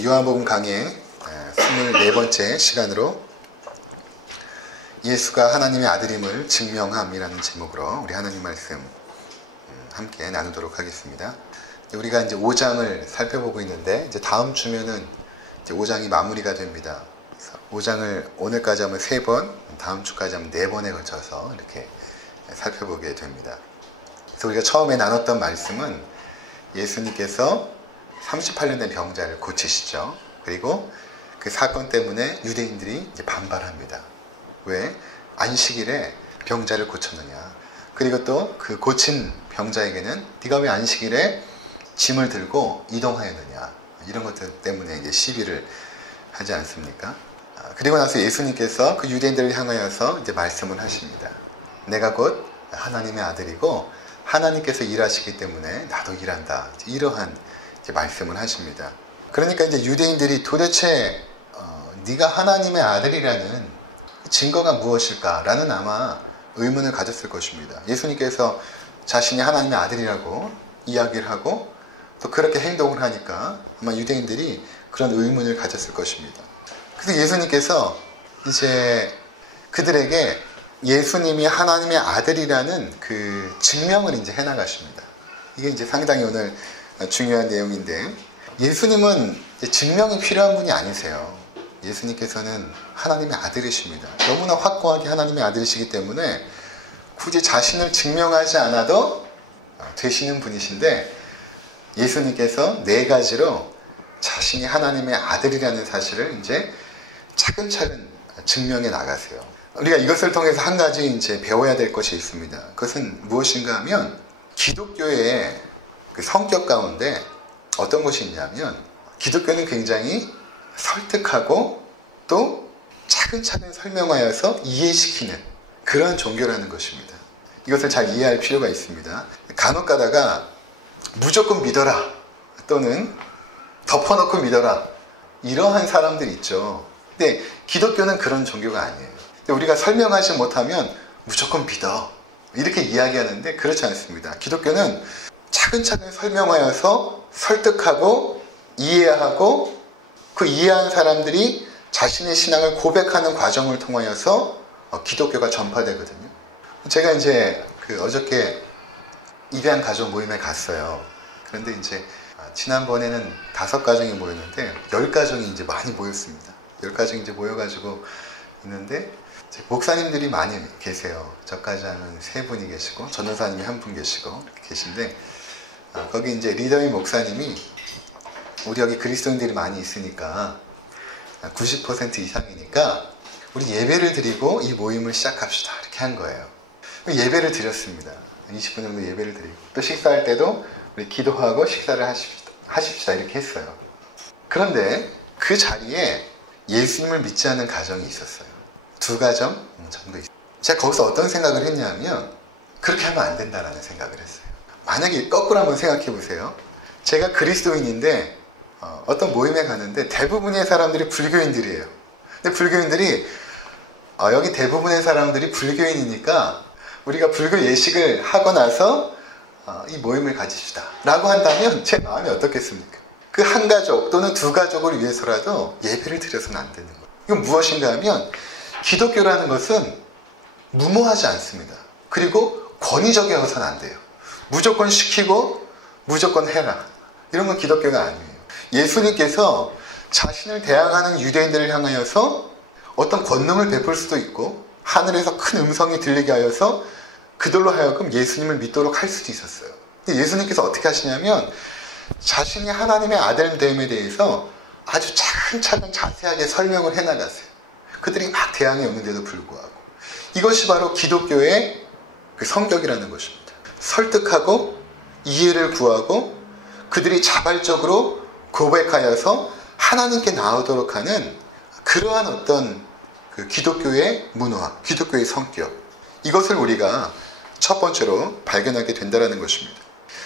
요한복음 강의 24번째 시간으로 예수가 하나님의 아들임을 증명함이라는 제목으로 우리 하나님 말씀 함께 나누도록 하겠습니다. 우리가 이제 5장을 살펴보고 있는데 이제 다음 주면은 이제 5장이 마무리가 됩니다. 그래서 5장을 오늘까지 하면 3번, 다음 주까지 하면 4번에 걸쳐서 이렇게 살펴보게 됩니다. 그래서 우리가 처음에 나눴던 말씀은 예수님께서 38년 된 병자를 고치시죠. 그리고 그 사건 때문에 유대인들이 이제 반발합니다. 왜? 안식일에 병자를 고쳤느냐. 그리고 또 그 고친 병자에게는 네가 왜 안식일에 짐을 들고 이동하였느냐. 이런 것들 때문에 이제 시비를 하지 않습니까? 그리고 나서 예수님께서 그 유대인들을 향하여서 이제 말씀을 하십니다. 내가 곧 하나님의 아들이고 하나님께서 일하시기 때문에 나도 일한다. 이러한 이제 말씀을 하십니다. 그러니까 이제 유대인들이 도대체 네가 하나님의 아들이라는 증거가 무엇일까라는 아마 의문을 가졌을 것입니다. 예수님께서 자신이 하나님의 아들이라고 이야기를 하고 또 그렇게 행동을 하니까 아마 유대인들이 그런 의문을 가졌을 것입니다. 그래서 예수님께서 이제 그들에게 예수님이 하나님의 아들이라는 그 증명을 이제 해나가십니다. 이게 이제 상당히 오늘 중요한 내용인데, 예수님은 증명이 필요한 분이 아니세요. 예수님께서는 하나님의 아들이십니다. 너무나 확고하게 하나님의 아들이시기 때문에 굳이 자신을 증명하지 않아도 되시는 분이신데, 예수님께서 4가지로 자신이 하나님의 아들이라는 사실을 이제 차근차근 증명해 나가세요. 우리가 이것을 통해서 한 가지 이제 배워야 될 것이 있습니다. 그것은 무엇인가 하면 기독교의 그 성격 가운데 어떤 것이 있냐면, 기독교는 굉장히 설득하고 또 차근차근 설명하여서 이해시키는 그러한 종교라는 것입니다. 이것을 잘 이해할 필요가 있습니다. 간혹 가다가 무조건 믿어라 또는 덮어놓고 믿어라 이러한 사람들이 있죠. 근데 기독교는 그런 종교가 아니에요. 우리가 설명하지 못하면 무조건 믿어 이렇게 이야기하는데 그렇지 않습니다. 기독교는 차근차근 설명하여서 설득하고 이해하고 그 이해한 사람들이 자신의 신앙을 고백하는 과정을 통하여서 기독교가 전파되거든요. 제가 이제 어저께 입양 가족 모임에 갔어요. 그런데 이제 지난번에는 5가정이 모였는데 10가정이 이제 많이 모였습니다. 10가정이 이제 모여가지고 있는데 목사님들이 많이 계세요. 저까지 하면 3분이 계시고 전도사님이 1분 계시고 이렇게 계신데, 거기 이제 리더의 목사님이 우리 여기 그리스도인들이 많이 있으니까 90% 이상이니까 우리 예배를 드리고 이 모임을 시작합시다 이렇게 한 거예요. 예배를 드렸습니다. 20분 정도 예배를 드리고 또 식사할 때도 우리 기도하고 식사를 하십시다 이렇게 했어요. 그런데 그 자리에 예수님을 믿지 않는 가정이 있었어요. 2가정 정도 있어요. 제가 거기서 어떤 생각을 했냐면, 그렇게 하면 안 된다라는 생각을 했어요. 만약에 거꾸로 한번 생각해 보세요. 제가 그리스도인인데 어떤 모임에 가는데 대부분의 사람들이 불교인들이에요. 근데 불교인들이 여기 대부분의 사람들이 불교인이니까 우리가 불교 예식을 하고 나서 이 모임을 가집시다 라고 한다면 제 마음이 어떻겠습니까? 그 한 가족 또는 2가족을 위해서라도 예배를 드려서는 안 되는 거예요. 이건 무엇인가 하면, 기독교라는 것은 무모하지 않습니다. 그리고 권위적이어서는 안 돼요. 무조건 시키고 무조건 해라 이런 건 기독교가 아니에요. 예수님께서 자신을 대항하는 유대인들을 향하여서 어떤 권능을 베풀 수도 있고 하늘에서 큰 음성이 들리게 하여서 그들로 하여금 예수님을 믿도록 할 수도 있었어요. 근데 예수님께서 어떻게 하시냐면, 자신이 하나님의 아들됨에 대해서 아주 차근차근 자세하게 설명을 해나갔어요. 그들이 막 대항이 없는데도 불구하고. 이것이 바로 기독교의 그 성격이라는 것입니다. 설득하고 이해를 구하고 그들이 자발적으로 고백하여서 하나님께 나오도록 하는 그러한 어떤 그 기독교의 문화, 기독교의 성격, 이것을 우리가 첫 번째로 발견하게 된다는 것입니다.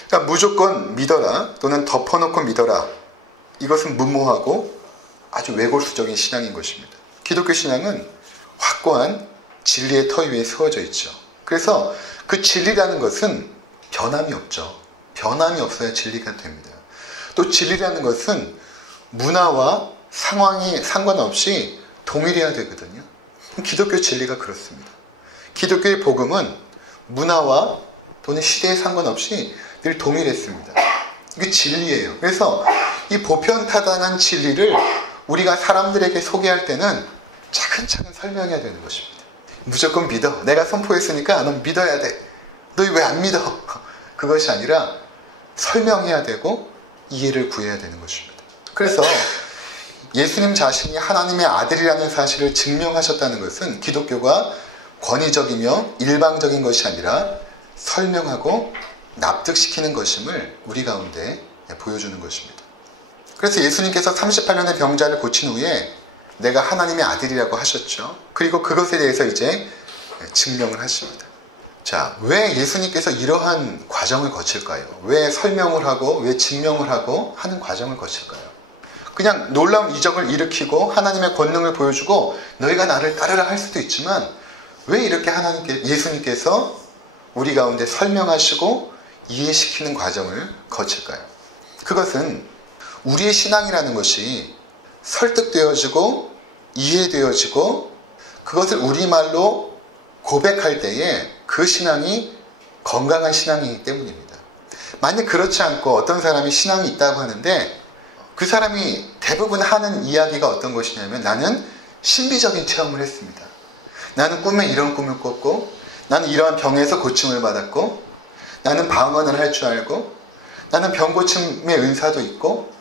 그러니까 무조건 믿어라 또는 덮어놓고 믿어라, 이것은 무모하고 아주 외골수적인 신앙인 것입니다. 기독교 신앙은 확고한 진리의 터 위에 세워져 있죠. 그래서 그 진리라는 것은 변함이 없죠. 변함이 없어야 진리가 됩니다. 또 진리라는 것은 문화와 상황이 상관없이 동일해야 되거든요. 기독교 진리가 그렇습니다. 기독교의 복음은 문화와 또는 시대에 상관없이 늘 동일했습니다. 이게 진리예요. 그래서 이 보편타당한 진리를 우리가 사람들에게 소개할 때는 차근차근 설명해야 되는 것입니다. 무조건 믿어. 내가 선포했으니까 넌 믿어야 돼. 너 왜 안 믿어? 그것이 아니라 설명해야 되고 이해를 구해야 되는 것입니다. 그래서 예수님 자신이 하나님의 아들이라는 사실을 증명하셨다는 것은 기독교가 권위적이며 일방적인 것이 아니라 설명하고 납득시키는 것임을 우리 가운데 보여주는 것입니다. 그래서 예수님께서 38년의 병자를 고친 후에 내가 하나님의 아들이라고 하셨죠. 그리고 그것에 대해서 이제 증명을 하십니다. 자, 왜 예수님께서 이러한 과정을 거칠까요? 왜 설명을 하고 왜 증명을 하고 하는 과정을 거칠까요? 그냥 놀라운 이적을 일으키고 하나님의 권능을 보여주고 너희가 나를 따르라 할 수도 있지만 왜 이렇게 예수님께서 우리 가운데 설명하시고 이해시키는 과정을 거칠까요? 그것은 우리의 신앙이라는 것이 설득되어지고 이해되어지고 그것을 우리말로 고백할 때에 그 신앙이 건강한 신앙이기 때문입니다. 만약 그렇지 않고 어떤 사람이 신앙이 있다고 하는데 그 사람이 대부분 하는 이야기가 어떤 것이냐면 나는 신비적인 체험을 했습니다. 나는 꿈에 이런 꿈을 꿨고 나는 이러한 병에서 고침을 받았고 나는 방언을 할 줄 알고 나는 병고침의 은사도 있고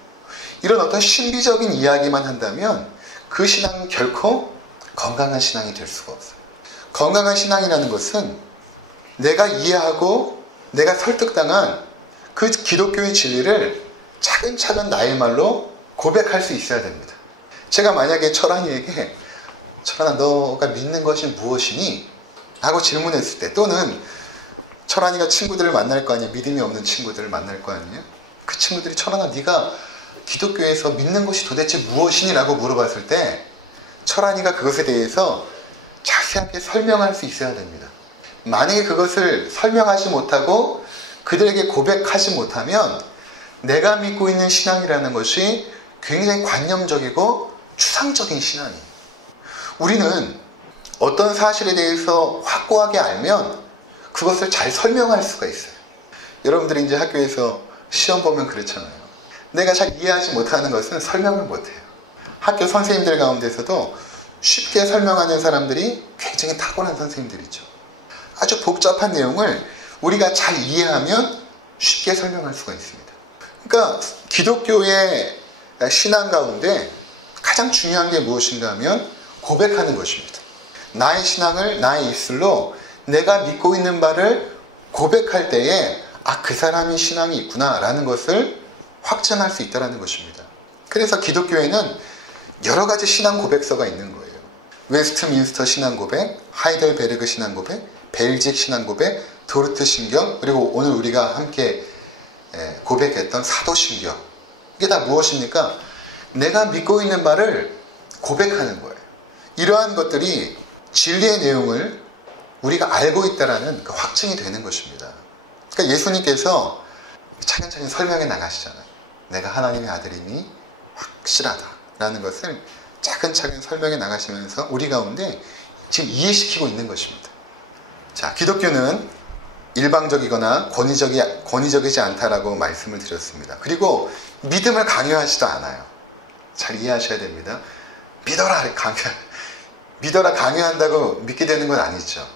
이런 어떤 신비적인 이야기만 한다면 그 신앙은 결코 건강한 신앙이 될 수가 없어요. 건강한 신앙이라는 것은 내가 이해하고 내가 설득당한 그 기독교의 진리를 차근차근 나의 말로 고백할 수 있어야 됩니다. 제가 만약에 철환이에게 철환아 너가 믿는 것이 무엇이니? 하고 질문했을 때 또는 철환이가 친구들을 만날 거 아니에요. 믿음이 없는 친구들을 만날 거 아니에요. 그 친구들이 철환아 네가 기독교에서 믿는 것이 도대체 무엇이니? 라고 물어봤을 때 철환이가 그것에 대해서 자세하게 설명할 수 있어야 됩니다. 만약에 그것을 설명하지 못하고 그들에게 고백하지 못하면 내가 믿고 있는 신앙이라는 것이 굉장히 관념적이고 추상적인 신앙이에요. 우리는 어떤 사실에 대해서 확고하게 알면 그것을 잘 설명할 수가 있어요. 여러분들이 이제 학교에서 시험 보면 그렇잖아요. 내가 잘 이해하지 못하는 것은 설명을 못해요. 학교 선생님들 가운데서도 쉽게 설명하는 사람들이 굉장히 탁월한 선생님들이죠. 아주 복잡한 내용을 우리가 잘 이해하면 쉽게 설명할 수가 있습니다. 그러니까 기독교의 신앙 가운데 가장 중요한 게 무엇인가 하면 고백하는 것입니다. 나의 신앙을 나의 입술로 내가 믿고 있는 바를 고백할 때에 그 사람이 신앙이 있구나 라는 것을 확증할 수 있다는 것입니다. 그래서 기독교에는 여러 가지 신앙 고백서가 있는 거예요. 웨스트민스터 신앙 고백, 하이델베르그 신앙 고백, 벨직 신앙 고백, 도르트 신경, 그리고 오늘 우리가 함께 고백했던 사도 신경. 이게 다 무엇입니까? 내가 믿고 있는 바를 고백하는 거예요. 이러한 것들이 진리의 내용을 우리가 알고 있다는 그 확증이 되는 것입니다. 그러니까 예수님께서 차근차근 설명해 나가시잖아요. 내가 하나님의 아들이니 확실하다라는 것을 차근차근 설명해 나가시면서 우리 가운데 지금 이해시키고 있는 것입니다. 자, 기독교는 일방적이거나 권위적이지 않다라고 말씀을 드렸습니다. 그리고 믿음을 강요하지도 않아요. 잘 이해하셔야 됩니다. 믿어라 강요한다고 믿게 되는 건 아니죠.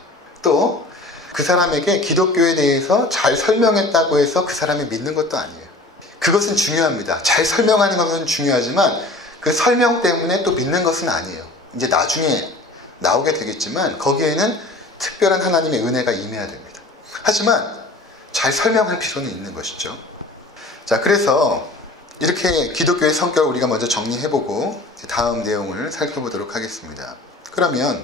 또 그 사람에게 기독교에 대해서 잘 설명했다고 해서 그 사람이 믿는 것도 아니에요. 그것은 중요합니다. 잘 설명하는 것은 중요하지만 그 설명 때문에 또 믿는 것은 아니에요. 이제 나중에 나오게 되겠지만 거기에는 특별한 하나님의 은혜가 임해야 됩니다. 하지만 잘 설명할 필요는 있는 것이죠. 자, 그래서 이렇게 기독교의 성격을 우리가 먼저 정리해보고 다음 내용을 살펴보도록 하겠습니다. 그러면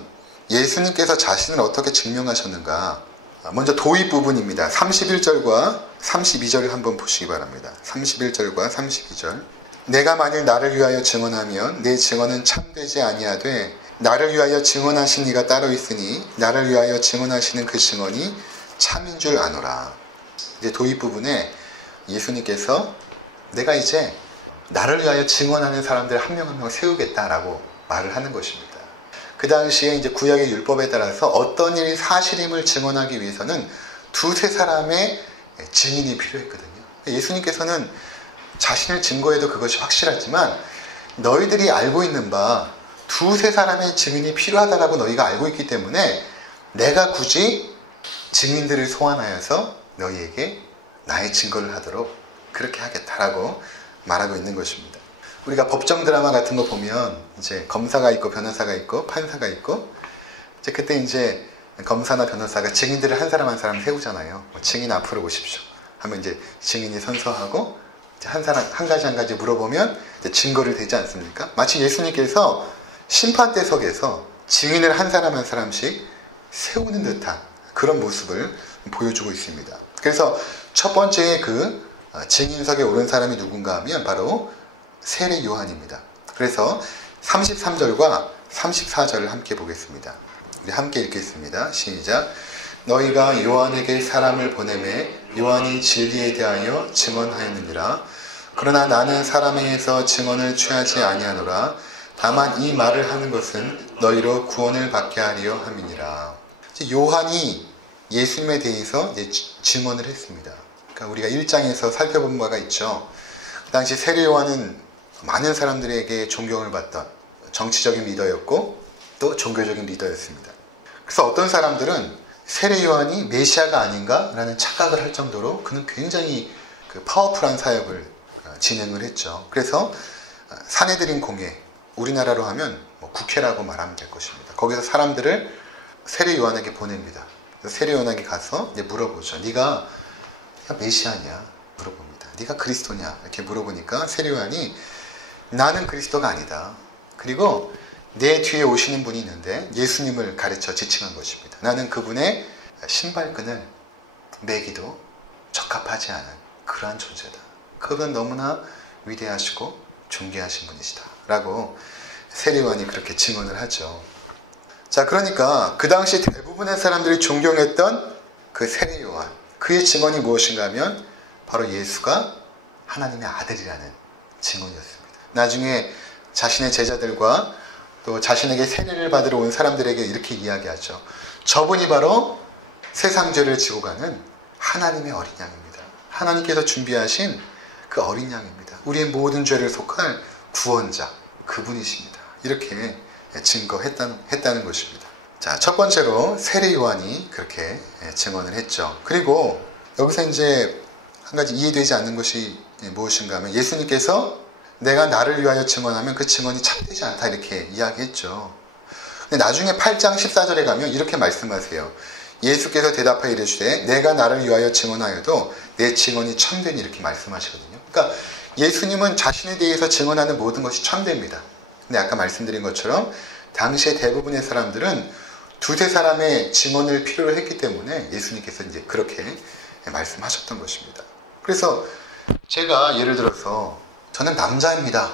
예수님께서 자신을 어떻게 증명하셨는가? 먼저 도입 부분입니다. 31절과 32절을 한번 보시기 바랍니다. 31절과 32절. 내가 만일 나를 위하여 증언하면 내 증언은 참되지 아니하되 나를 위하여 증언하신 이가 따로 있으니 나를 위하여 증언하시는 그 증언이 참인 줄 아노라. 이제 도입 부분에 예수님께서 내가 이제 나를 위하여 증언하는 사람들 한 명 한 명 세우겠다라고 말을 하는 것입니다. 그 당시에 이제 구약의 율법에 따라서 어떤 일이 사실임을 증언하기 위해서는 두세 사람의 증인이 필요했거든요. 예수님께서는 자신을 증거해도 그것이 확실하지만 너희들이 알고 있는 바 두세 사람의 증인이 필요하다라고 너희가 알고 있기 때문에 내가 굳이 증인들을 소환하여서 너희에게 나의 증거를 하도록 그렇게 하겠다라고 말하고 있는 것입니다. 우리가 법정 드라마 같은 거 보면 이제 검사가 있고 변호사가 있고 판사가 있고 이제 그때 이제 검사나 변호사가 증인들을 한 사람 한 사람 세우잖아요. 증인 앞으로 오십시오 하면 이제 증인이 선서하고 이제 한 사람 한 가지 물어보면 이제 증거를 대지 않습니까? 마치 예수님께서 심판대석에서 증인을 한 사람 한 사람씩 세우는 듯한 그런 모습을 보여주고 있습니다. 그래서 첫 번째 그 증인석에 오른 사람이 누군가 하면 바로 세례 요한입니다. 그래서 33절과 34절을 함께 보겠습니다. 우리 함께 읽겠습니다. 시작. 너희가 요한에게 사람을 보내매 요한이 진리에 대하여 증언하였느니라. 그러나 나는 사람에 의해서 증언을 취하지 아니하노라. 다만 이 말을 하는 것은 너희로 구원을 받게 하려 함이니라. 요한이 예수님에 대해서 이제 증언을 했습니다. 그러니까 우리가 1장에서 살펴본 바가 있죠. 그 당시 세례 요한은 많은 사람들에게 존경을 받던 정치적인 리더였고 또 종교적인 리더였습니다. 그래서 어떤 사람들은 세례 요한이 메시아가 아닌가라는 착각을 할 정도로 그는 굉장히 파워풀한 사역을 진행을 했죠. 그래서 사내들인 공회, 우리나라로 하면 국회라고 말하면 될 것입니다. 거기서 사람들을 세례 요한에게 보냅니다. 세례 요한에게 가서 이제 물어보죠. 네가 메시아냐? 물어봅니다. 네가 그리스도냐? 이렇게 물어보니까 세례 요한이 나는 그리스도가 아니다. 그리고 내 뒤에 오시는 분이 있는데 예수님을 가르쳐 지칭한 것입니다. 나는 그분의 신발끈을 매기도 적합하지 않은 그러한 존재다. 그건 너무나 위대하시고 존귀하신 분이시다. 라고 세례 요한이 그렇게 증언을 하죠. 자, 그러니까 그 당시 대부분의 사람들이 존경했던 그 세례 요한, 그의 증언이 무엇인가 하면 바로 예수가 하나님의 아들이라는 증언이었습니다. 나중에 자신의 제자들과 또 자신에게 세례를 받으러 온 사람들에게 이렇게 이야기하죠. 저분이 바로 세상 죄를 지고 가는 하나님의 어린 양입니다. 하나님께서 준비하신 그 어린 양입니다. 우리의 모든 죄를 속할 구원자, 그분이십니다. 이렇게 증거했다는 것입니다. 자, 첫 번째로 세례 요한이 그렇게 증언을 했죠. 그리고 여기서 이제 한 가지 이해되지 않는 것이 무엇인가 하면 예수님께서 내가 나를 위하여 증언하면 그 증언이 참되지 않다 이렇게 이야기했죠. 근데 나중에 8장 14절에 가면 이렇게 말씀하세요. 예수께서 대답하여 이르시되 내가 나를 위하여 증언하여도 내 증언이 참되니 이렇게 말씀하시거든요. 그러니까 예수님은 자신에 대해서 증언하는 모든 것이 참됩니다. 근데 아까 말씀드린 것처럼 당시에 대부분의 사람들은 두세 사람의 증언을 필요로 했기 때문에 예수님께서 이제 그렇게 말씀하셨던 것입니다. 그래서 제가 예를 들어서 저는 남자입니다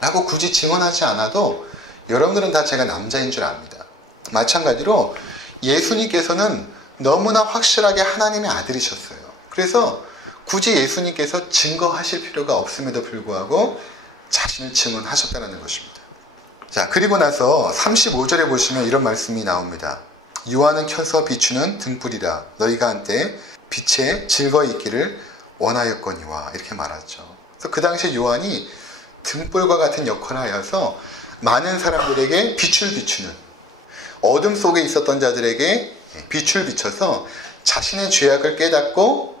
라고 굳이 증언하지 않아도 여러분들은 다 제가 남자인 줄 압니다. 마찬가지로 예수님께서는 너무나 확실하게 하나님의 아들이셨어요. 그래서 굳이 예수님께서 증거하실 필요가 없음에도 불구하고 자신을 증언하셨다는 것입니다. 자, 그리고 나서 35절에 보시면 이런 말씀이 나옵니다. 요한은 켜서 비추는 등불이라 너희가 한때 빛에 즐거이 있기를 원하였거니와 이렇게 말하죠. 그래서 그 당시에 요한이 등불과 같은 역할을 하여서 많은 사람들에게 빛을 비추는, 어둠 속에 있었던 자들에게 빛을 비춰서 자신의 죄악을 깨닫고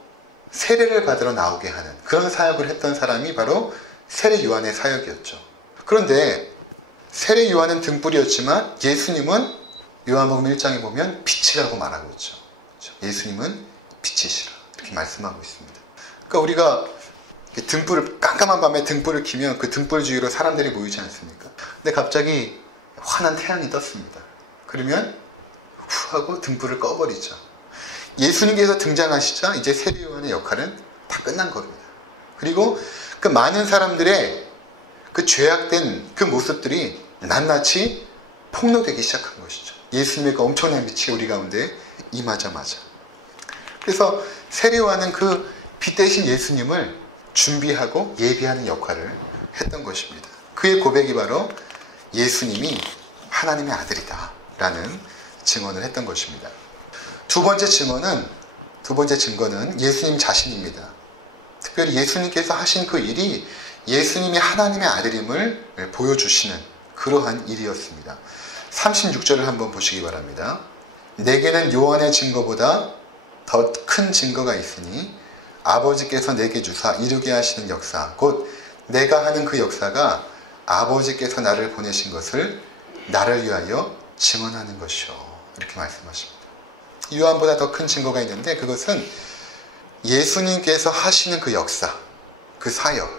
세례를 받으러 나오게 하는 그런 사역을 했던 사람이 바로 세례 요한의 사역이었죠. 그런데 세례 요한은 등불이었지만 예수님은 요한복음 1장에 보면 빛이라고 말하고 있죠. 예수님은 빛이시라 이렇게 말씀하고 있습니다. 그러니까 우리가 등불을, 깜깜한 밤에 등불을 켜면 그 등불 주위로 사람들이 모이지 않습니까? 근데 갑자기 환한 태양이 떴습니다. 그러면 후 하고 등불을 꺼버리죠. 예수님께서 등장하시자 이제 세례 요한의 역할은 다 끝난 겁니다. 그리고 그 많은 사람들의 그 죄악된 그 모습들이 낱낱이 폭로되기 시작한 것이죠. 예수님의 그 엄청난 빛이 우리 가운데 임하자마자. 그래서 세례 요한은 그 빛 대신 예수님을 준비하고 예비하는 역할을 했던 것입니다. 그의 고백이 바로 예수님이 하나님의 아들이다 라는 증언을 했던 것입니다. 두 번째 증거는 예수님 자신입니다. 특별히 예수님께서 하신 그 일이 예수님이 하나님의 아들임을 보여주시는 그러한 일이었습니다. 36절을 한번 보시기 바랍니다. 내게는 요한의 증거보다 더 큰 증거가 있으니 아버지께서 내게 주사 이루게 하시는 역사, 곧 내가 하는 그 역사가 아버지께서 나를 보내신 것을 나를 위하여 증언하는 것이요. 이렇게 말씀하십니다. 요한보다 더 큰 증거가 있는데 그것은 예수님께서 하시는 그 역사, 그 사역,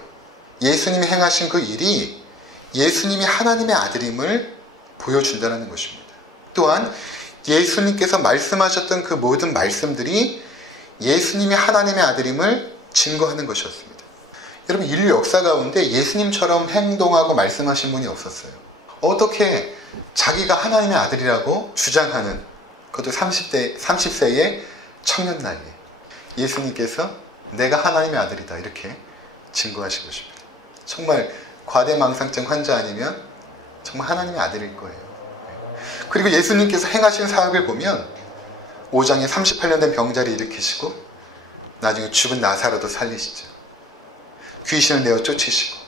예수님이 행하신 그 일이 예수님이 하나님의 아들임을 보여준다는 것입니다. 또한 예수님께서 말씀하셨던 그 모든 말씀들이 예수님이 하나님의 아들임을 증거하는 것이었습니다. 여러분, 인류 역사 가운데 예수님처럼 행동하고 말씀하신 분이 없었어요. 어떻게 자기가 하나님의 아들이라고 주장하는, 그것도 30세의 청년 나이에 예수님께서 내가 하나님의 아들이다 이렇게 증거하신 것입니다. 정말 과대망상증 환자 아니면 정말 하나님의 아들일 거예요. 그리고 예수님께서 행하신 사역을 보면 5장에 38년 된 병자를 일으키시고 나중에 죽은 나사로도 살리시죠. 귀신을 내어 쫓으시고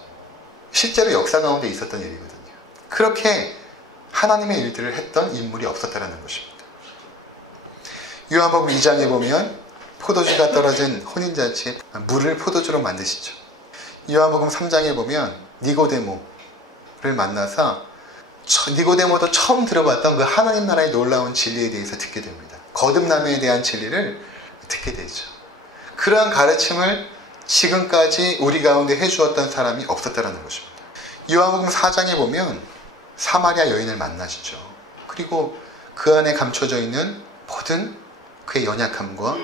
실제로 역사 가운데 있었던 일이거든요. 그렇게 하나님의 일들을 했던 인물이 없었다는 것입니다. 요한복음 2장에 보면 포도주가 떨어진 혼인잔치에 물을 포도주로 만드시죠. 요한복음 3장에 보면 니고데모를 만나서 니고데모도 처음 들어봤던 그 하나님 나라의 놀라운 진리에 대해서 듣게 됩니다. 거듭남에 대한 진리를 듣게 되죠. 그러한 가르침을 지금까지 우리 가운데 해주었던 사람이 없었다는 것입니다. 요한복음 4장에 보면 사마리아 여인을 만나시죠. 그리고 그 안에 감춰져 있는 모든 그의 연약함과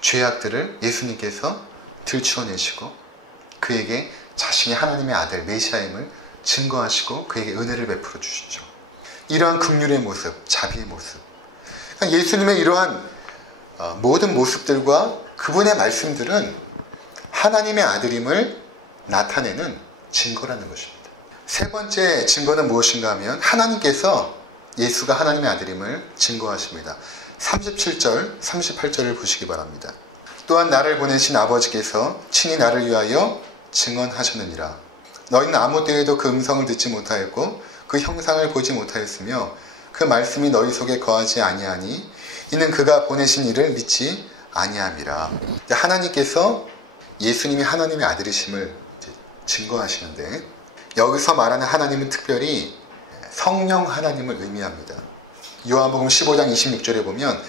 죄악들을 예수님께서 들추어내시고 그에게 자신이 하나님의 아들 메시아임을 증거하시고 그에게 은혜를 베풀어 주시죠. 이러한 긍휼의 모습, 자비의 모습, 그러니까 예수님의 이러한 모든 모습들과 그분의 말씀들은 하나님의 아들임을 나타내는 증거라는 것입니다. 세 번째 증거는 무엇인가 하면 하나님께서 예수가 하나님의 아들임을 증거하십니다. 37절, 38절을 보시기 바랍니다. 또한 나를 보내신 아버지께서 친히 나를 위하여 증언하셨느니라. 너희는 아무 때에도 그 음성을 듣지 못하였고 그 형상을 보지 못하였으며 그 말씀이 너희 속에 거하지 아니하니 이는 그가 보내신 이를 믿지 아니함이라. 하나님께서 예수님이 하나님의 아들이심을 증거하시는데 여기서 말하는 하나님은 특별히 성령 하나님을 의미합니다. 요한복음 15장 26절에 보면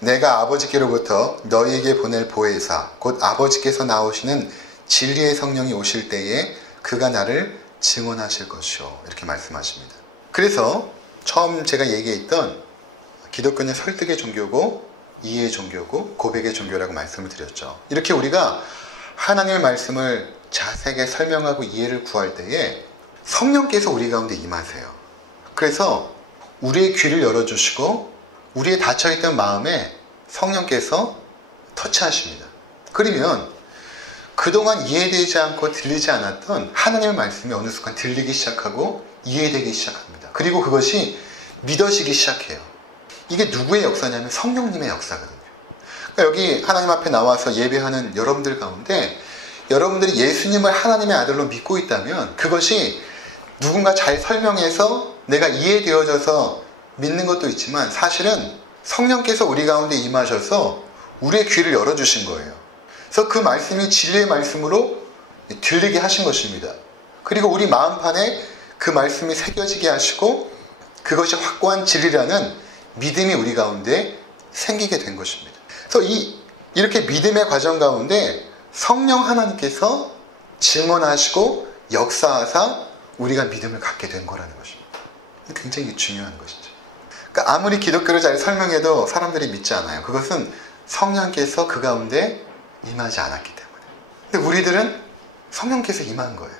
내가 아버지께로부터 너희에게 보낼 보혜사 곧 아버지께서 나오시는 진리의 성령이 오실 때에 그가 나를 증언하실 것이요 이렇게 말씀하십니다. 그래서 처음 제가 얘기했던 기독교는 설득의 종교고 이해의 종교고 고백의 종교라고 말씀을 드렸죠. 이렇게 우리가 하나님의 말씀을 자세하게 설명하고 이해를 구할 때에 성령께서 우리 가운데 임하세요. 그래서 우리의 귀를 열어주시고 우리의 닫혀있던 마음에 성령께서 터치하십니다. 그러면 그동안 이해되지 않고 들리지 않았던 하나님의 말씀이 어느 순간 들리기 시작하고 이해되기 시작합니다. 그리고 그것이 믿어지기 시작해요. 이게 누구의 역사냐면 성령님의 역사거든요. 그러니까 여기 하나님 앞에 나와서 예배하는 여러분들 가운데 여러분들이 예수님을 하나님의 아들로 믿고 있다면 그것이 누군가 잘 설명해서 내가 이해되어져서 믿는 것도 있지만 사실은 성령께서 우리 가운데 임하셔서 우리의 귀를 열어주신 거예요. 그래서 그 말씀이 진리의 말씀으로 들리게 하신 것입니다. 그리고 우리 마음판에 그 말씀이 새겨지게 하시고 그것이 확고한 진리라는 믿음이 우리 가운데 생기게 된 것입니다. 그래서 이렇게 믿음의 과정 가운데 성령 하나님께서 증언하시고 역사하사 우리가 믿음을 갖게 된 거라는 것입니다. 굉장히 중요한 것이죠. 그러니까 아무리 기독교를 잘 설명해도 사람들이 믿지 않아요. 그것은 성령께서 그 가운데 임하지 않았기 때문에. 근데 우리들은 성령께서 임한 거예요.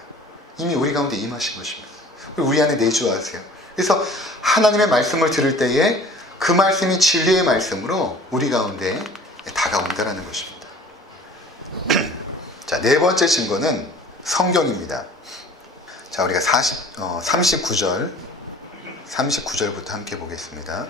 이미 우리 가운데 임하신 것입니다. 우리 안에 내주하세요. 그래서 하나님의 말씀을 들을 때에 그 말씀이 진리의 말씀으로 우리 가운데 다가온다는 것입니다. 자, 네 번째 증거는 성경입니다. 자, 우리가 39절부터 함께 보겠습니다.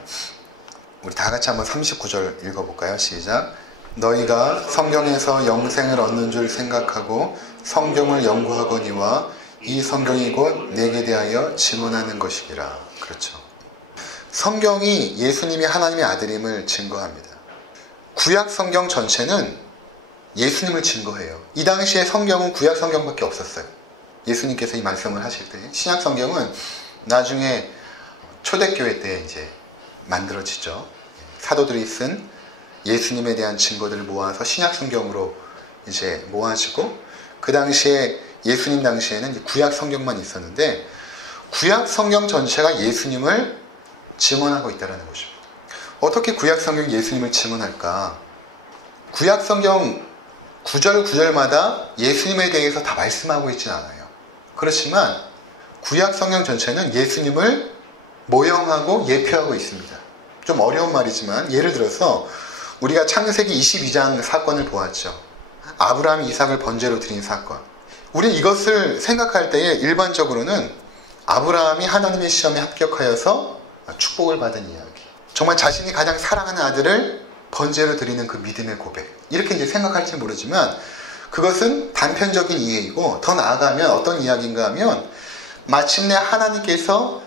우리 다 같이 한번 39절 읽어볼까요? 시작. 너희가 성경에서 영생을 얻는 줄 생각하고 성경을 연구하거니와 이 성경이 곧 내게 대하여 증언하는 것이니라. 그렇죠. 성경이 예수님이 하나님의 아들임을 증거합니다. 구약 성경 전체는 예수님을 증거해요. 이 당시에 성경은 구약 성경밖에 없었어요. 예수님께서 이 말씀을 하실 때. 신약 성경은 나중에 초대교회 때 이제 만들어지죠. 사도들이 쓴 예수님에 대한 증거들을 모아서 신약 성경으로 이제 모아지고, 그 당시에 예수님 당시에는 구약 성경만 있었는데 구약 성경 전체가 예수님을 증언하고 있다는 것입니다. 어떻게 구약 성경 예수님을 증언할까? 구약 성경 구절 구절마다 예수님에 대해서 다 말씀하고 있지는 않아요. 그렇지만 구약 성경 전체는 예수님을 모형하고 예표하고 있습니다. 좀 어려운 말이지만 예를 들어서 우리가 창세기 22장 사건을 보았죠. 아브라함이 이삭을 번제로 드린 사건. 우리 이것을 생각할 때에 일반적으로는 아브라함이 하나님의 시험에 합격하여서 축복을 받은 이야기. 정말 자신이 가장 사랑하는 아들을 번제로 드리는 그 믿음의 고백. 이렇게 이제 생각할지 모르지만 그것은 단편적인 이해이고, 더 나아가면 어떤 이야기인가 하면 마침내 하나님께서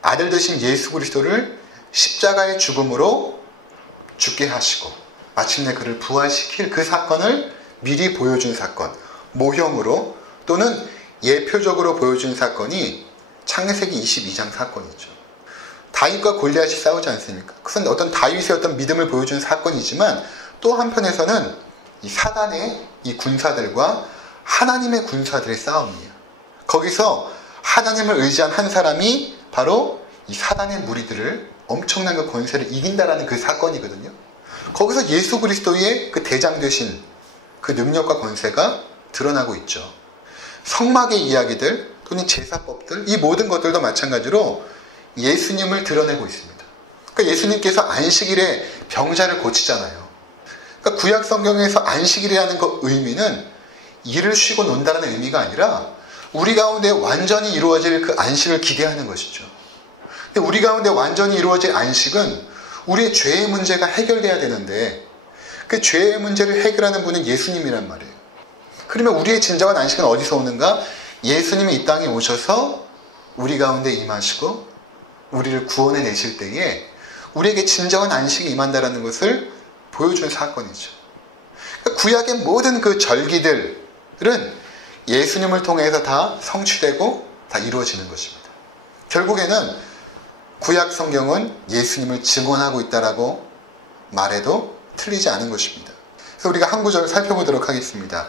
아들 되신 예수 그리스도를 십자가의 죽음으로 죽게 하시고 마침내 그를 부활시킬 그 사건을 미리 보여준 사건, 모형으로 또는 예표적으로 보여준 사건이 창세기 22장 사건이죠. 다윗과 골리앗이 싸우지 않습니까? 그것은 어떤 다윗의 어떤 믿음을 보여준 사건이지만 또 한편에서는 이 사단의 이 군사들과 하나님의 군사들의 싸움이에요. 거기서 하나님을 의지한 한 사람이 바로 이 사단의 무리들을 엄청난 그 권세를 이긴다라는 그 사건이거든요. 거기서 예수 그리스도의 그 대장 되신 그 능력과 권세가 드러나고 있죠. 성막의 이야기들 또는 제사법들, 이 모든 것들도 마찬가지로 예수님을 드러내고 있습니다. 그러니까 예수님께서 안식일에 병자를 고치잖아요. 그러니까 구약 성경에서 안식일이라는 그 의미는 일을 쉬고 논다는 의미가 아니라 우리 가운데 완전히 이루어질 그 안식을 기대하는 것이죠. 근데 우리 가운데 완전히 이루어질 안식은 우리의 죄의 문제가 해결돼야 되는데 그 죄의 문제를 해결하는 분은 예수님이란 말이에요. 그러면 우리의 진정한 안식은 어디서 오는가? 예수님이 이 땅에 오셔서 우리 가운데 임하시고 우리를 구원해 내실 때에 우리에게 진정한 안식이 임한다는 것을 보여준 사건이죠. 그러니까 구약의 모든 그 절기들은 예수님을 통해서 다 성취되고 다 이루어지는 것입니다. 결국에는 구약 성경은 예수님을 증언하고 있다라고 말해도 틀리지 않은 것입니다. 그래서 우리가 한 구절을 살펴보도록 하겠습니다.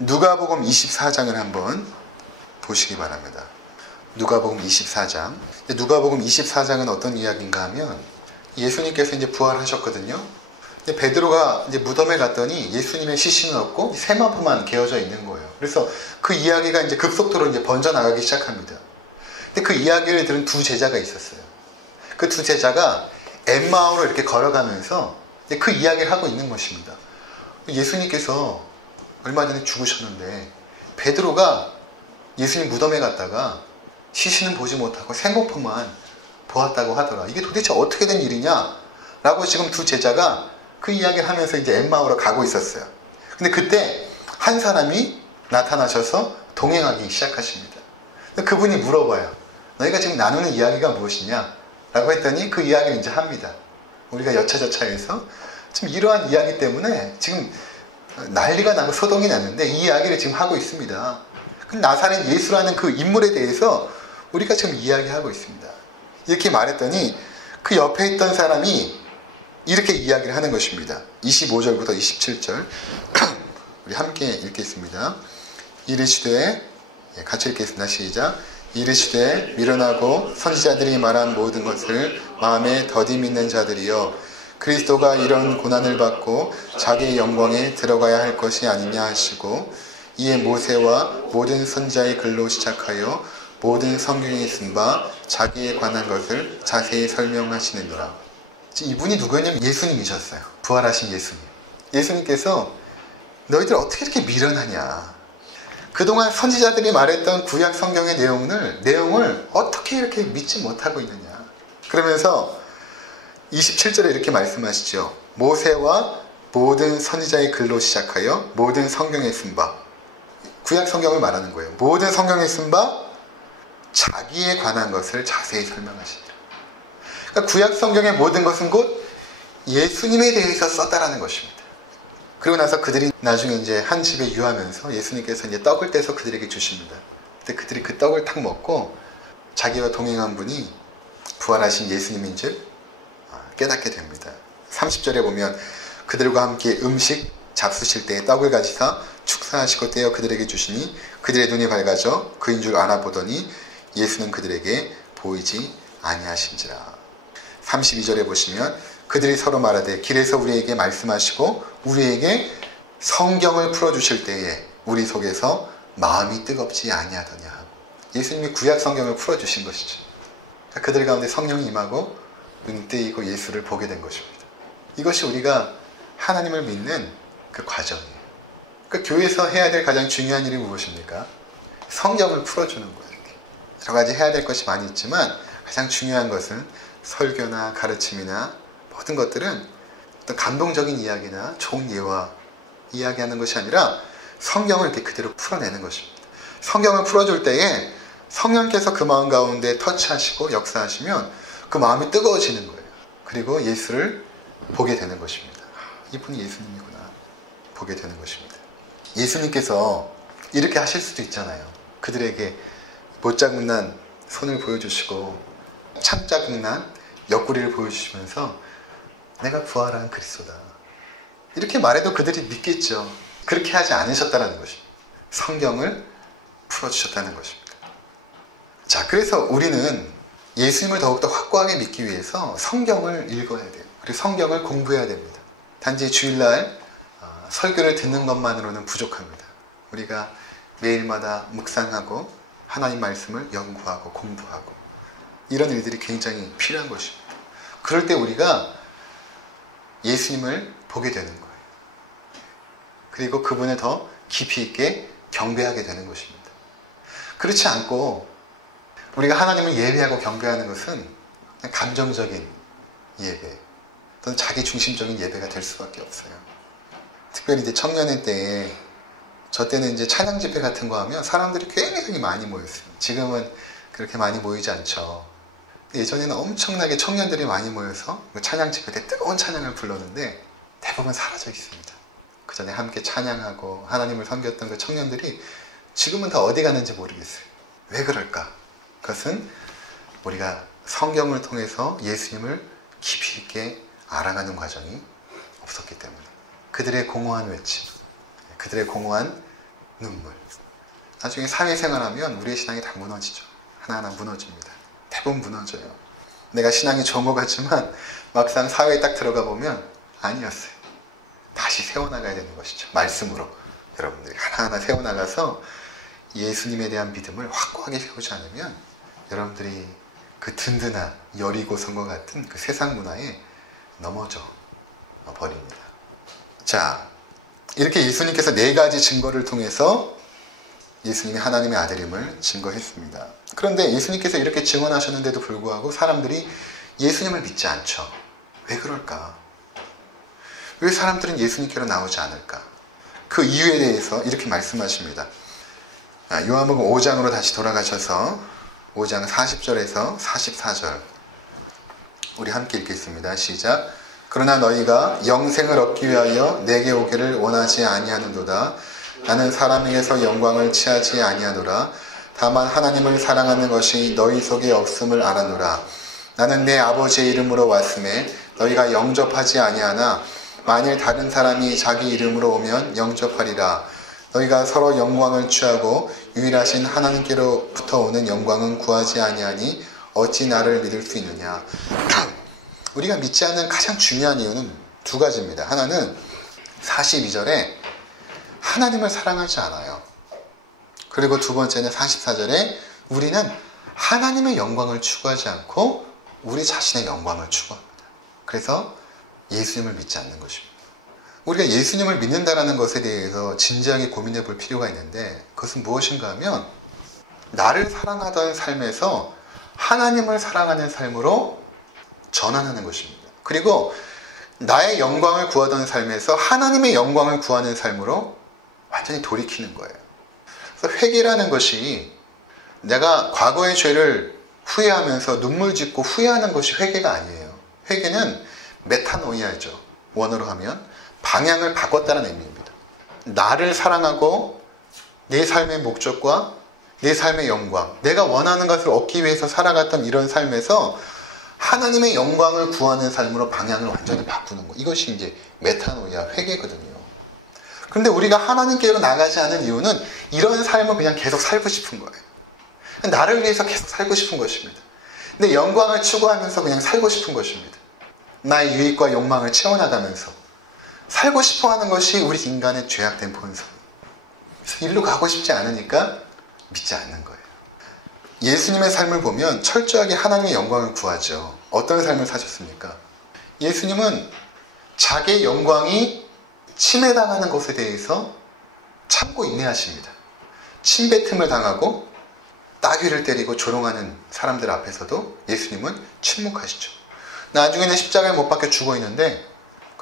누가복음 24장을 한번 보시기 바랍니다. 누가복음 24장. 누가복음 24장은 어떤 이야기인가 하면 예수님께서 이제 부활하셨거든요. 베드로가 이제 무덤에 갔더니 예수님의 시신은 없고 세마포만 개어져 있는 거예요. 그래서 그 이야기가 이제 급속도로 이제 번져나가기 시작합니다. 근데 그 이야기를 들은 두 제자가 있었어요. 그 두 제자가 엠마오로 이렇게 걸어가면서 그 이야기를 하고 있는 것입니다. 예수님께서 얼마 전에 죽으셨는데 베드로가 예수님 무덤에 갔다가 시신은 보지 못하고 생고포만 보았다고 하더라. 이게 도대체 어떻게 된 일이냐? 라고 지금 두 제자가 그 이야기를 하면서 이제 엠마오로 가고 있었어요. 근데 그때 한 사람이 나타나셔서 동행하기 시작하십니다. 그분이 물어봐요. 너희가 지금 나누는 이야기가 무엇이냐? 라고 했더니 그 이야기를 이제 합니다. 우리가 여차저차해서 지금 이러한 이야기 때문에 지금 난리가 나고 소동이 났는데 이 이야기를 지금 하고 있습니다. 나사렛 예수라는 그 인물에 대해서 우리가 지금 이야기하고 있습니다. 이렇게 말했더니 그 옆에 있던 사람이 이렇게 이야기를 하는 것입니다. 25절부터 27절 우리 함께 읽겠습니다. 이르시되, 같이 읽겠습니다. 시작. 이르시되 미련하고 선지자들이 말한 모든 것을 마음에 더디 믿는 자들이여, 그리스도가 이런 고난을 받고 자기의 영광에 들어가야 할 것이 아니냐 하시고, 이에 모세와 모든 선지자의 글로 시작하여 모든 성경에 쓴 바 자기에 관한 것을 자세히 설명하시느니라. 이분이 누구였냐면 예수님이셨어요. 부활하신 예수님. 예수님께서 너희들 어떻게 이렇게 미련하냐. 그동안 선지자들이 말했던 구약 성경의 내용을 어떻게 이렇게 믿지 못하고 있느냐. 그러면서 27절에 이렇게 말씀하시죠. 모세와 모든 선지자의 글로 시작하여 모든 성경에 쓴 바, 구약 성경을 말하는 거예요. 모든 성경에 쓴 바 자기에 관한 것을 자세히 설명하시니라. 그러니까 구약 성경의 모든 것은 곧 예수님에 대해서 썼다라는 것입니다. 그리고 나서 그들이 나중에 이제 한 집에 유하면서 예수님께서 이제 떡을 떼서 그들에게 주십니다. 근데 그들이 그 떡을 탁 먹고 자기와 동행한 분이 부활하신 예수님인 줄 깨닫게 됩니다. 30절에 보면 그들과 함께 음식 잡수실 때에 떡을 가지사 축사하시고 떼어 그들에게 주시니 그들의 눈이 밝아져 그인 줄 알아보더니 예수는 그들에게 보이지 아니하신지라. 32절에 보시면 그들이 서로 말하되 길에서 우리에게 말씀하시고 우리에게 성경을 풀어주실 때에 우리 속에서 마음이 뜨겁지 아니하더냐 하고, 예수님이 구약 성경을 풀어주신 것이죠. 그들 가운데 성령이 임하고 눈이 뜨이고 예수를 보게 된 것입니다. 이것이 우리가 하나님을 믿는 그 과정이에요. 그러니까 교회에서 해야 될 가장 중요한 일이 무엇입니까? 성경을 풀어주는 거예요. 여러 가지 해야 될 것이 많이 있지만 가장 중요한 것은 설교나 가르침이나 모든 것들은 어떤 감동적인 이야기나 좋은 예와 이야기하는 것이 아니라 성경을 이렇게 그대로 풀어내는 것입니다. 성경을 풀어줄 때에 성령께서 그 마음 가운데 터치하시고 역사하시면 그 마음이 뜨거워지는 거예요. 그리고 예수를 보게 되는 것입니다. 이분이 예수님이구나 보게 되는 것입니다. 예수님께서 이렇게 하실 수도 있잖아요. 그들에게 못자국난 손을 보여주시고 참자국난 옆구리를 보여주시면서 내가 부활한 그리스도다 이렇게 말해도 그들이 믿겠죠. 그렇게 하지 않으셨다는 것입니다. 성경을 풀어주셨다는 것입니다. 자, 그래서 우리는 예수님을 더욱더 확고하게 믿기 위해서 성경을 읽어야 돼요. 그리고 성경을 공부해야 됩니다. 단지 주일날 설교를 듣는 것만으로는 부족합니다. 우리가 매일마다 묵상하고 하나님 말씀을 연구하고 공부하고 이런 일들이 굉장히 필요한 것입니다. 그럴 때 우리가 예수님을 보게 되는 거예요. 그리고 그분을 더 깊이 있게 경배하게 되는 것입니다. 그렇지 않고 우리가 하나님을 예배하고 경배하는 것은 그냥 감정적인 예배 또는 자기 중심적인 예배가 될 수밖에 없어요. 특별히 이제 청년회 때에 저 때는 이제 찬양 집회 같은 거 하면 사람들이 굉장히 많이 모였어요. 지금은 그렇게 많이 모이지 않죠. 예전에는 엄청나게 청년들이 많이 모여서 찬양 집회 때 뜨거운 찬양을 불렀는데 대부분 사라져 있습니다. 그 전에 함께 찬양하고 하나님을 섬겼던 그 청년들이 지금은 다 어디 갔는지 모르겠어요. 왜 그럴까? 그것은 우리가 성경을 통해서 예수님을 깊이 있게 알아가는 과정이 없었기 때문에 그들의 공허한 외침, 그들의 공허한 눈물, 나중에 사회생활하면 우리의 신앙이 다 무너지죠. 하나하나 무너집니다. 대부분 무너져요. 내가 신앙이 좋은 것 같지만 막상 사회에 딱 들어가 보면 아니었어요. 다시 세워나가야 되는 것이죠. 말씀으로 여러분들이 하나하나 세워나가서 예수님에 대한 믿음을 확고하게 세우지 않으면 여러분들이 그 든든한 여리고성과 같은 그 세상 문화에 넘어져 버립니다. 자, 이렇게 예수님께서 4가지 증거를 통해서 예수님이 하나님의 아들임을 증거했습니다. 그런데 예수님께서 이렇게 증언하셨는데도 불구하고 사람들이 예수님을 믿지 않죠. 왜 그럴까? 왜 사람들은 예수님께로 나오지 않을까? 그 이유에 대해서 이렇게 말씀하십니다. 요한복음 5장으로 다시 돌아가셔서 5장 40절에서 44절 우리 함께 읽겠습니다. 시작. 그러나 너희가 영생을 얻기 위하여 내게 오기를 원하지 아니하는도다. 나는 사람에게서 영광을 취하지 아니하노라. 다만 하나님을 사랑하는 것이 너희 속에 없음을 알아노라. 나는 내 아버지의 이름으로 왔음에 너희가 영접하지 아니하나 만일 다른 사람이 자기 이름으로 오면 영접하리라. 너희가 서로 영광을 취하고 유일하신 하나님께로부터 오는 영광은 구하지 아니하니 어찌 나를 믿을 수 있느냐. 우리가 믿지 않는 가장 중요한 이유는 2가지입니다. 하나는 42절에 하나님을 사랑하지 않아요. 그리고 2번째는 44절에 우리는 하나님의 영광을 추구하지 않고 우리 자신의 영광을 추구합니다. 그래서 예수님을 믿지 않는 것입니다. 우리가 예수님을 믿는다는 것에 대해서 진지하게 고민해 볼 필요가 있는데, 그것은 무엇인가 하면 나를 사랑하던 삶에서 하나님을 사랑하는 삶으로 전환하는 것입니다. 그리고 나의 영광을 구하던 삶에서 하나님의 영광을 구하는 삶으로 완전히 돌이키는 거예요. 그래서 회개라는 것이 내가 과거의 죄를 후회하면서 눈물 짓고 후회하는 것이 회개가 아니에요. 회개는 메타노이아죠. 원어로 하면 방향을 바꿨다는 의미입니다. 나를 사랑하고 내 삶의 목적과 내 삶의 영광, 내가 원하는 것을 얻기 위해서 살아갔던 이런 삶에서 하나님의 영광을 구하는 삶으로 방향을 완전히 바꾸는 거. 이것이 이제 메타노이아, 회개거든요. 그런데 우리가 하나님께로 나가지 않은 이유는 이런 삶을 그냥 계속 살고 싶은 거예요. 나를 위해서 계속 살고 싶은 것입니다. 내 영광을 추구하면서 그냥 살고 싶은 것입니다. 나의 유익과 욕망을 채워나가면서 살고 싶어하는 것이 우리 인간의 죄악된 본성. 그래서 일로 가고 싶지 않으니까 믿지 않는 거예요. 예수님의 삶을 보면 철저하게 하나님의 영광을 구하죠. 어떤 삶을 사셨습니까? 예수님은 자기의 영광이 침해당하는 것에 대해서 참고 인내하십니다. 침뱉음을 당하고 따귀를 때리고 조롱하는 사람들 앞에서도 예수님은 침묵하시죠. 나중에는 십자가에 못 박혀 죽어 있는데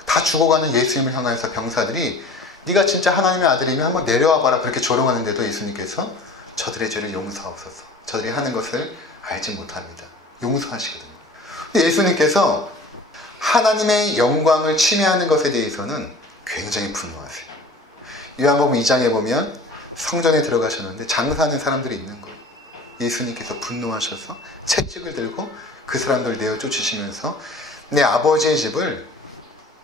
다 죽어가는 예수님을 향해서 병사들이 네가 진짜 하나님의 아들이면 한번 내려와 봐라 그렇게 조롱하는데도 예수님께서 저들의 죄를 용서하옵소서. 저들이 하는 것을 알지 못합니다. 용서하시거든요. 근데 예수님께서 하나님의 영광을 침해하는 것에 대해서는 굉장히 분노하세요. 요한복음 2장에 보면 성전에 들어가셨는데 장사하는 사람들이 있는 거예요. 예수님께서 분노하셔서 채찍을 들고 그 사람들 내어 쫓으시면서 내 아버지의 집을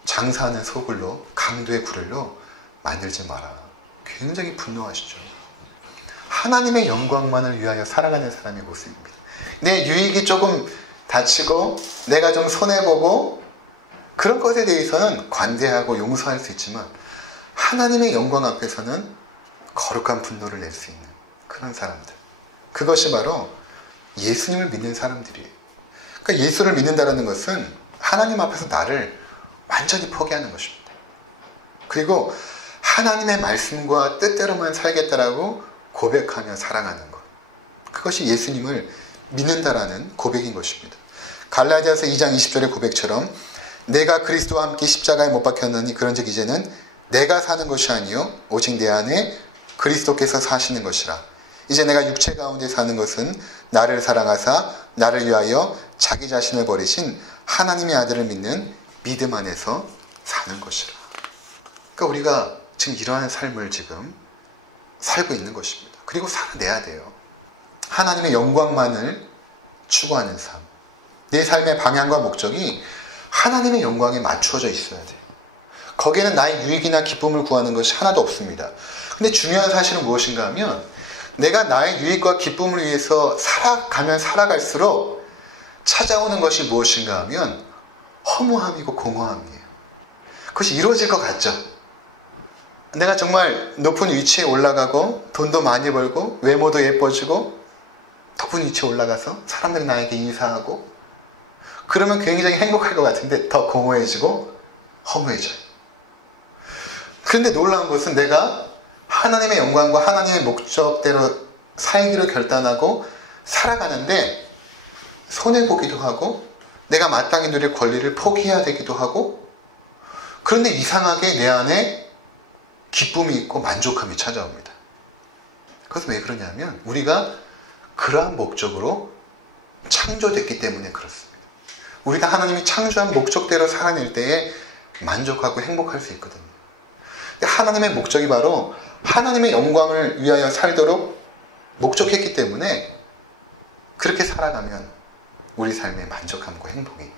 장사하는 소굴로, 강도의 굴로 만들지 마라. 굉장히 분노하시죠. 하나님의 영광만을 위하여 살아가는 사람의 모습입니다. 내 유익이 조금 다치고 내가 좀 손해보고 그런 것에 대해서는 관대하고 용서할 수 있지만 하나님의 영광 앞에서는 거룩한 분노를 낼 수 있는 그런 사람들. 그것이 바로 예수님을 믿는 사람들이에요. 그러니까 예수를 믿는다는 것은 하나님 앞에서 나를 완전히 포기하는 것입니다. 그리고 하나님의 말씀과 뜻대로만 살겠다라고 고백하며 사랑하는 것. 그것이 예수님을 믿는다라는 고백인 것입니다. 갈라디아서 2장 20절의 고백처럼 내가 그리스도와 함께 십자가에 못 박혔느니 그런즉 이제는 내가 사는 것이 아니요 오직 내 안에 그리스도께서 사시는 것이라. 이제 내가 육체 가운데 사는 것은 나를 사랑하사 나를 위하여 자기 자신을 버리신 하나님의 아들을 믿는 믿음 안에서 사는 것이라. 그러니까 우리가 지금 이러한 삶을 지금 살고 있는 것입니다. 그리고 살아내야 돼요. 하나님의 영광만을 추구하는 삶. 내 삶의 방향과 목적이 하나님의 영광에 맞추어져 있어야 돼요. 거기에는 나의 유익이나 기쁨을 구하는 것이 하나도 없습니다. 근데 중요한 사실은 무엇인가 하면 내가 나의 유익과 기쁨을 위해서 살아가면 살아갈수록 찾아오는 것이 무엇인가 하면 허무함이고 공허함이에요. 그것이 이루어질 것 같죠? 내가 정말 높은 위치에 올라가고 돈도 많이 벌고 외모도 예뻐지고 높은 위치에 올라가서 사람들이 나에게 인사하고 그러면 굉장히 행복할 것 같은데 더 공허해지고 허무해져요. 그런데 놀라운 것은 내가 하나님의 영광과 하나님의 목적대로 살기로 결단하고 살아가는데 손해보기도 하고 내가 마땅히 누릴 권리를 포기해야 되기도 하고 그런데 이상하게 내 안에 기쁨이 있고 만족함이 찾아옵니다. 그것은 왜 그러냐면 우리가 그러한 목적으로 창조됐기 때문에 그렇습니다. 우리가 하나님이 창조한 목적대로 살아낼 때에 만족하고 행복할 수 있거든요. 하나님의 목적이 바로 하나님의 영광을 위하여 살도록 목적했기 때문에 그렇게 살아가면 우리 삶에 만족함과 행복이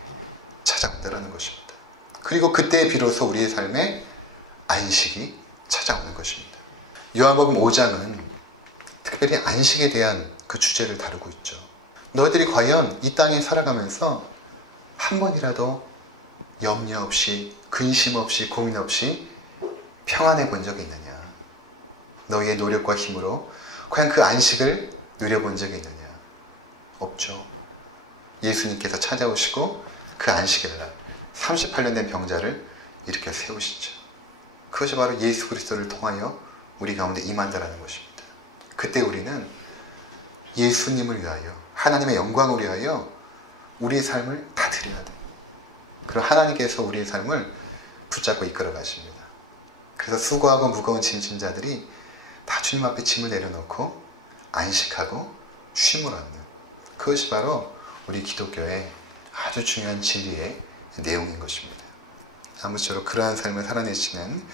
찾아온다는 것입니다. 그리고 그때 비로소 우리의 삶에 안식이 찾아오는 것입니다. 요한복음 5장은 특별히 안식에 대한 그 주제를 다루고 있죠. 너희들이 과연 이 땅에 살아가면서 한 번이라도 염려 없이 근심 없이 고민 없이 평안해 본 적이 있느냐? 너희의 노력과 힘으로 과연 그 안식을 누려본 적이 있느냐? 없죠. 예수님께서 찾아오시고 그 안식일 날 38년 된 병자를 일으켜 세우시죠. 그것이 바로 예수 그리스도를 통하여 우리 가운데 임한다라는 것입니다. 그때 우리는 예수님을 위하여, 하나님의 영광을 위하여 우리의 삶을 다 드려야 돼. 그럼 하나님께서 우리의 삶을 붙잡고 이끌어 가십니다. 그래서 수고하고 무거운 짐진 자들이 다 주님 앞에 짐을 내려놓고 안식하고 쉼을 얻는, 그것이 바로 우리 기독교의 아주 중요한 진리의 내용인 것입니다. 아무쪼록 그러한 삶을 살아내시는